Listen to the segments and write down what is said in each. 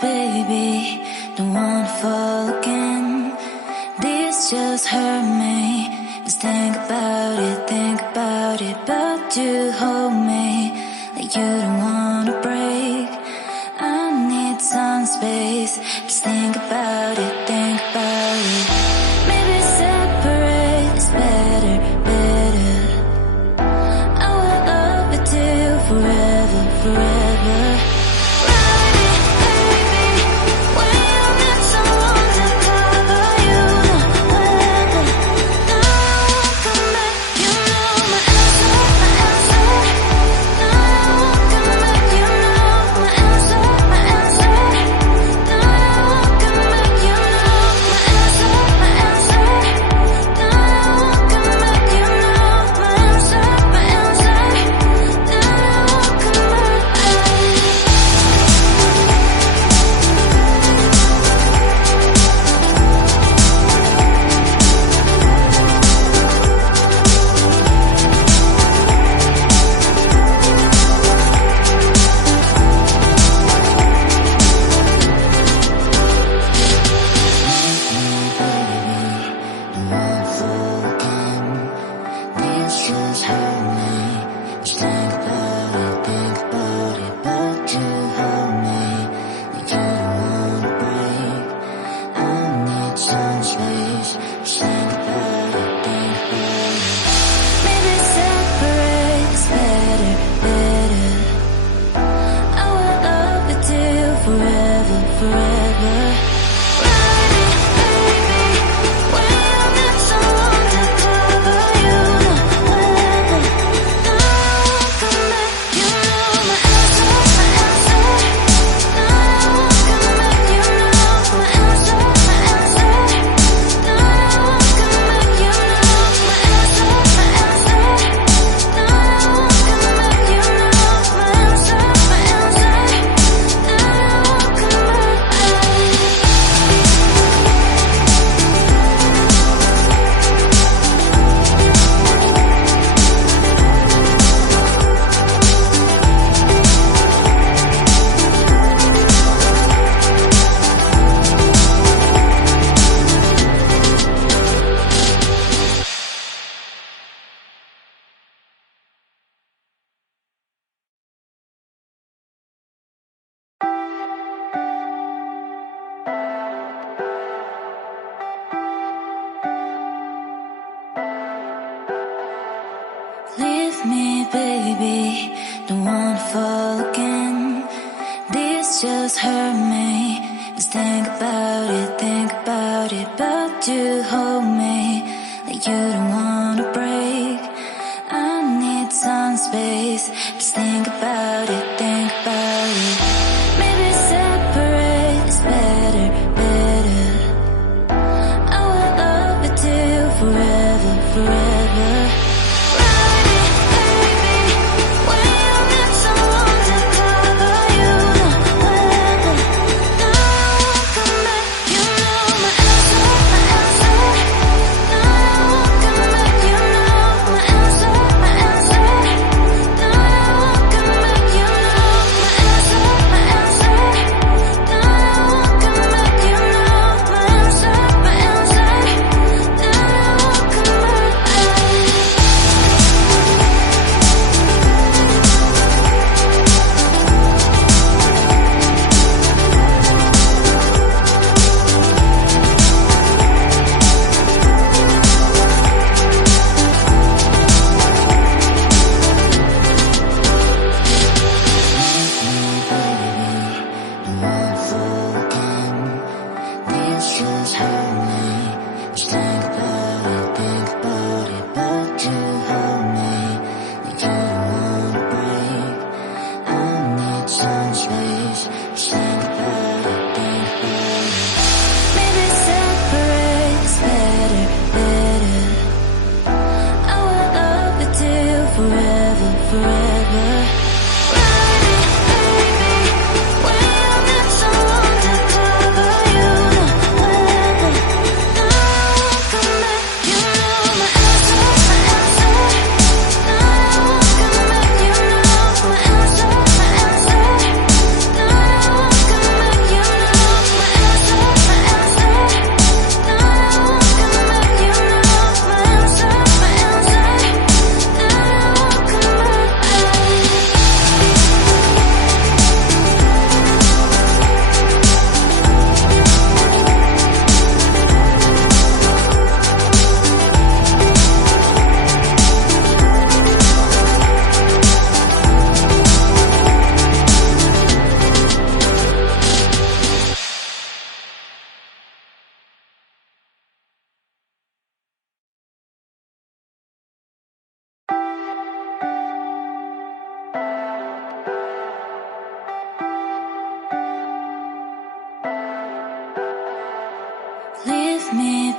baby, don't wanna fall again. This just hurt me. Just think about it, but you hold me like you don't wanna break. I need some space. Just think about it, maybe separate is better, better. I will love you till forever, forever. Leave me, baby, don't wanna fall again. This just hurt me. Just think about it, but you hold me like you don't wanna break. I need some space. Just think about it, maybe separate is better, better. I will love you till forever, forever.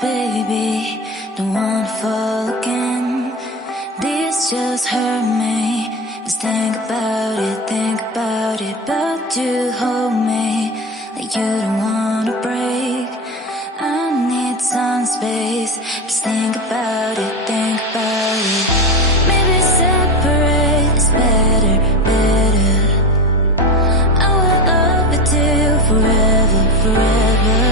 baby, don't wanna fall again. This just hurt me. Just think about it, but you hold me like you don't wanna break. I need some space. Just think about it, maybe separate is better, better. I will love you till forever, forever.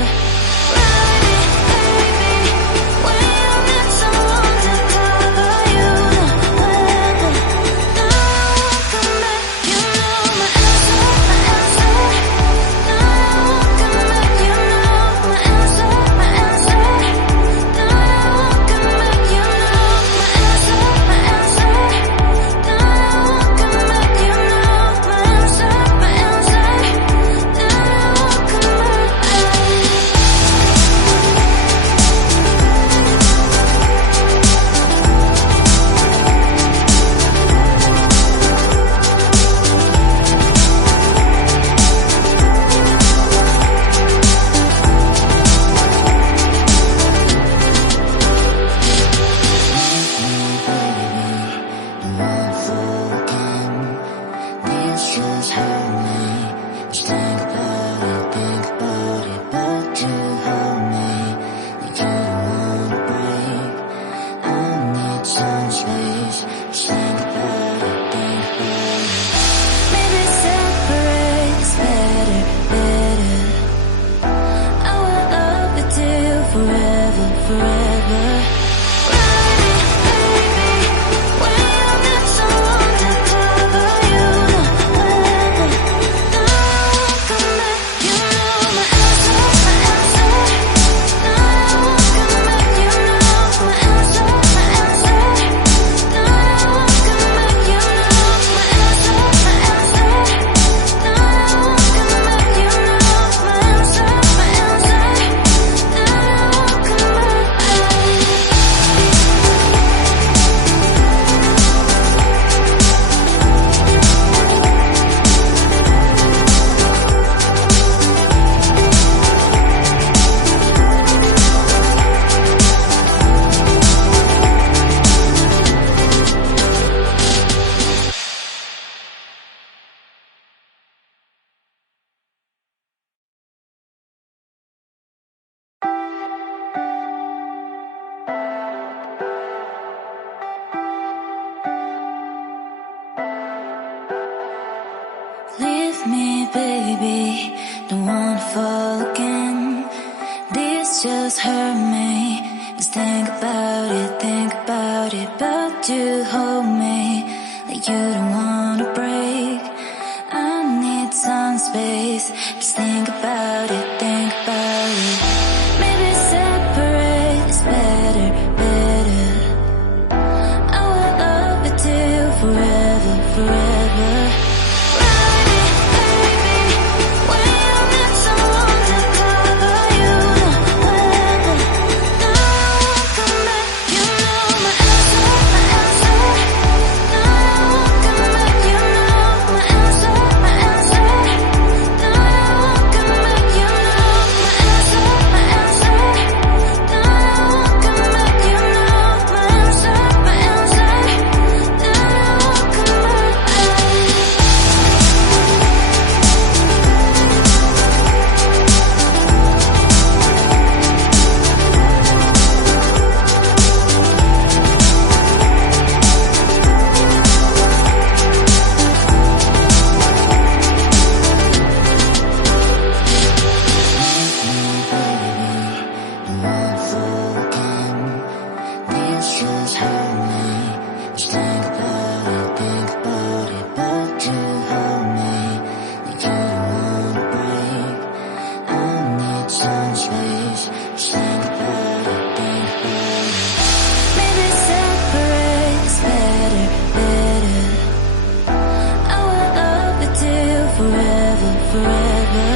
Leave me, baby, don't wanna fall again. This just hurt me. Just think about it, but you hold me like you don't wanna break. I need some space. Just think about it, maybe separate is better, better. I will love you till forever, forever. Forever, forever.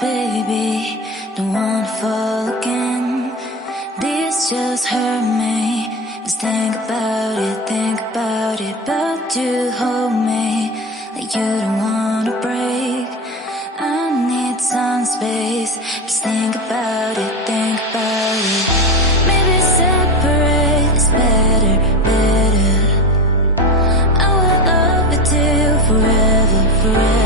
baby, don't wanna fall again. This just hurt me. Just think about it, but you hold me like you don't wanna break. I need some space. Just think about it, Maybe separate is better, better. I will love you till forever, forever.